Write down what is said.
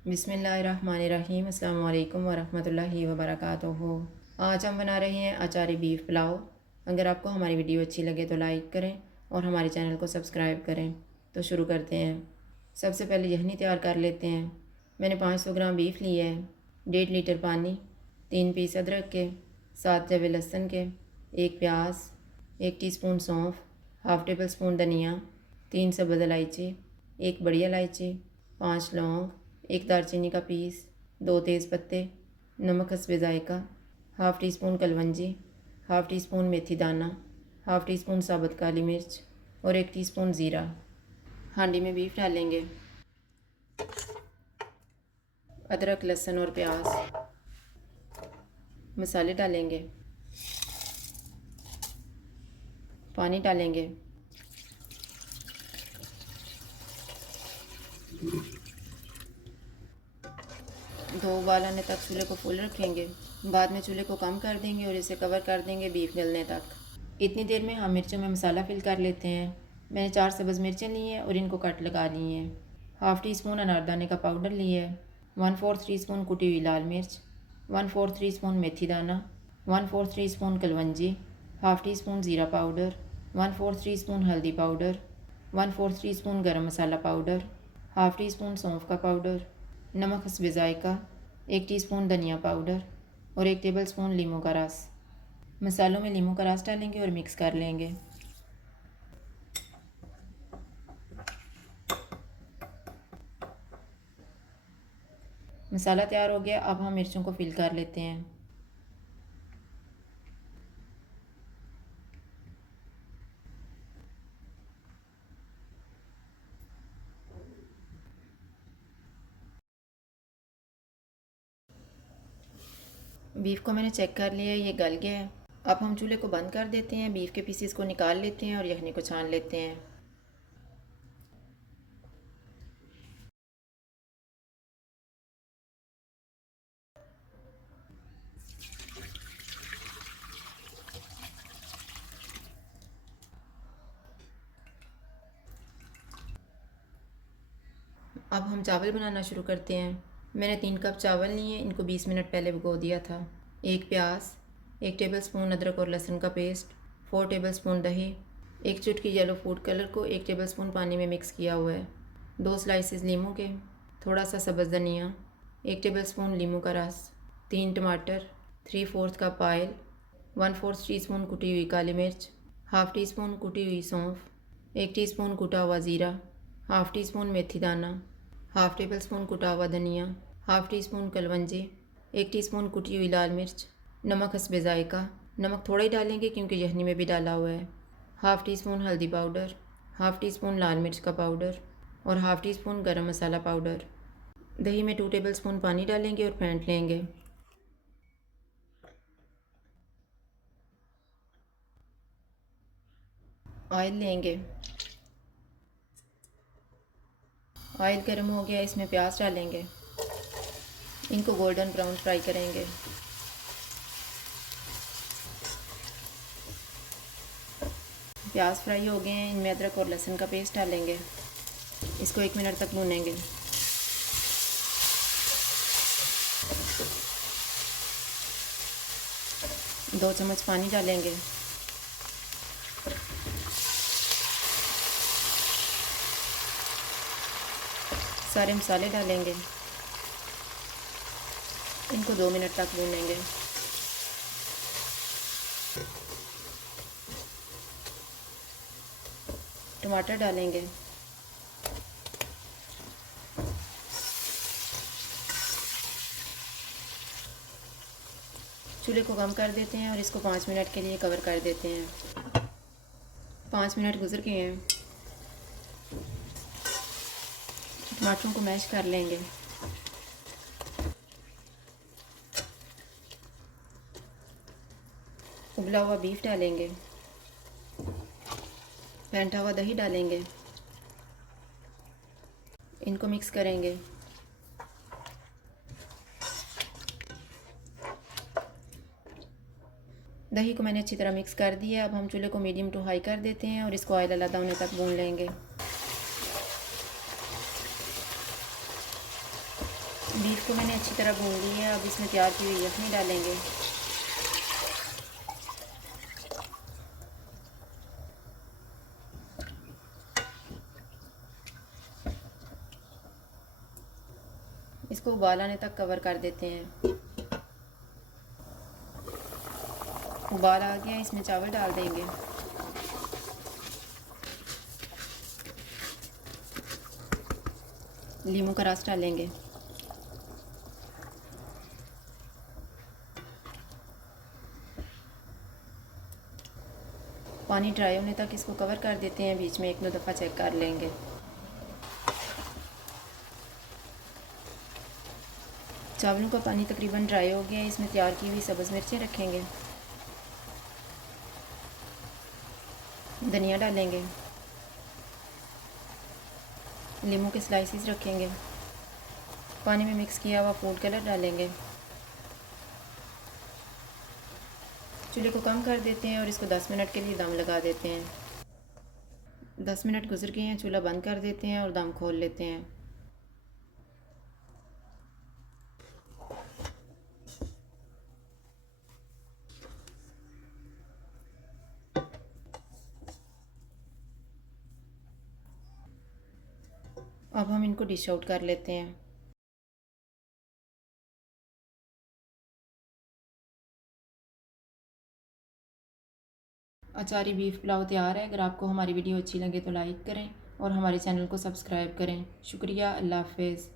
बिस्मिल्लाहिर्रहमानिर्रहीम। अस्सलाम वालेकुम वरहमतुल्लाहि वबरकातुहू। आज हम बना रहे हैं अचारी बीफ पुलाव। अगर आपको हमारी वीडियो अच्छी लगे तो लाइक करें और हमारे चैनल को सब्सक्राइब करें। तो शुरू करते हैं। सबसे पहले यखनी तैयार कर लेते हैं। मैंने 500 ग्राम बीफ लिया है, 1.5 लीटर पानी, 3 पीस अदरक के, 7 जवे लहसुन के, 1 प्याज, 1 टीस्पून सौंफ, हाफ़ टेबल स्पून धनिया, 3 सब्ज़ इलायची, 1 बड़ी इलायची, 5 लौंग, 1 दालचीनी का पीस, 2 तेज़ पत्ते, नमक हस्बे ज़ायका, हाफ़ टी स्पून कलवंजी, हाफ़ टी स्पून मेथी दाना, हाफ़ टी स्पून साबुत काली मिर्च और 1 टीस्पून ज़ीरा। हांडी में बीफ डालेंगे, अदरक लहसुन और प्याज, मसाले डालेंगे, पानी डालेंगे, दो उबाल आने तक चूल्हे को फुल रखेंगे। बाद में चूल्हे को कम कर देंगे और इसे कवर कर देंगे बीफ गलने तक। इतनी देर में हम मिर्चों में मसाला फिल कर लेते हैं। मैंने 4 सब्ज़ मिर्चें ली हैं और इनको कट लगा ली हैं। हाफ़ टी स्पून अनारदाने का पाउडर लिया है, 1/4 टी स्पून कुटी हुई लाल मिर्च, 1/4 टी स्पून मेथी दाना, 1/4 टी स्पून कलवंजी, हाफ़ टी स्पून ज़ीरा पाउडर, 1/4 टी स्पून हल्दी पाउडर, 1/4 टी स्पून गरम मसाला पाउडर, हाफ़ टी स्पून सौंफ का पाउडर, नमक हस्बे ज़ायका, 1 टीस्पून धनिया पाउडर और 1 टेबल स्पून लीमू का रस। मसालों में लीमू का रस डालेंगे और मिक्स कर लेंगे। मसाला तैयार हो गया। अब हम मिर्चों को फिल कर लेते हैं। बीफ को मैंने चेक कर लिया है, ये गल गया है। अब हम चूल्हे को बंद कर देते हैं, बीफ के पीसेस को निकाल लेते हैं और यखनी को छान लेते हैं। अब हम चावल बनाना शुरू करते हैं। मैंने 3 कप चावल लिए हैं, इनको 20 मिनट पहले भिगो दिया था। 1 प्याज, 1 टेबल स्पून अदरक और लहसुन का पेस्ट, 4 टेबल स्पून दही, 1 चुटकी येलो फूड कलर को 1 टेबल स्पून पानी में मिक्स किया हुआ है, 2 स्लाइसेस लीमू के, थोड़ा सा सब्ज़ धनिया, 1 टेबल स्पून लीमू का रस, 3 टमाटर, 3/4 कप ऑयल, 1/4 टी स्पून कुटी हुई काली मिर्च, हाफ़ टी स्पून कुटी हुई सौंफ, 1 टीस्पून कुटा हुआ ज़ीरा, हाफ़ टी स्पून मेथी दाना, हाफ़ टेबल स्पून कुटा हुआ धनिया, half teaspoon kalonji, 1 teaspoon कुटी हुई लाल मिर्च, नमक हस्बे ज़ायका, नमक थोड़ा ही डालेंगे क्योंकि यखनी में भी डाला हुआ है, हाफ़ टी स्पून हल्दी पाउडर, हाफ़ टी स्पून लाल मिर्च का पाउडर और हाफ़ टी स्पून गरम मसाला पाउडर। दही में 2 टेबल स्पून पानी डालेंगे और फेंट लेंगे। ऑयल लेंगे, ऑयल गर्म हो गया, इसमें प्याज डालेंगे, इनको गोल्डन ब्राउन फ्राई करेंगे। प्याज फ्राई हो गए हैं, इनमें अदरक और लहसुन का पेस्ट डालेंगे, इसको 1 मिनट तक भूनेंगे। दो चम्मच पानी डालेंगे, सारे मसाले डालेंगे, इनको 2 मिनट तक भूनेंगे। टमाटर डालेंगे, चूल्हे को कम कर देते हैं और इसको 5 मिनट के लिए कवर कर देते हैं। 5 मिनट गुजर गए हैं। टमाटरों को मैश कर लेंगे। उबला हुआ बीफ डालेंगे, फेंटा हुआ दही डालेंगे, इनको मिक्स करेंगे। दही को मैंने अच्छी तरह मिक्स कर दिया। अब हम चूल्हे को मीडियम टू हाई कर देते हैं और इसको ऑयल अलग होने तक भून लेंगे। बीफ को मैंने अच्छी तरह भून ली है। अब इसमें तैयार की हुई यखनी डालेंगे। इसको उबाल आने तक कवर कर देते हैं। उबाल आ गया, इसमें चावल डाल देंगे। लीमू का रस डालेंगे। पानी ड्राई होने तक इसको कवर कर देते हैं। बीच में एक दो दफ़ा चेक कर लेंगे। चावलों का पानी तकरीबन ड्राई हो गया है। इसमें तैयार की हुई सब्ज़ मिर्चें रखेंगे। धनिया डालेंगे। नींबू के स्लाइसिस रखेंगे। पानी में मिक्स किया हुआ फूड कलर डालेंगे। चूल्हे को कम कर देते हैं और इसको 10 मिनट के लिए दम लगा देते हैं। 10 मिनट गुजर गए हैं, चूल्हा बंद कर देते हैं और दम खोल लेते हैं। अब हम इनको डिश आउट कर लेते हैं। अचारी बीफ पुलाव तैयार है। अगर आपको हमारी वीडियो अच्छी लगे तो लाइक करें और हमारे चैनल को सब्सक्राइब करें। शुक्रिया। अल्लाह हाफ़िज़।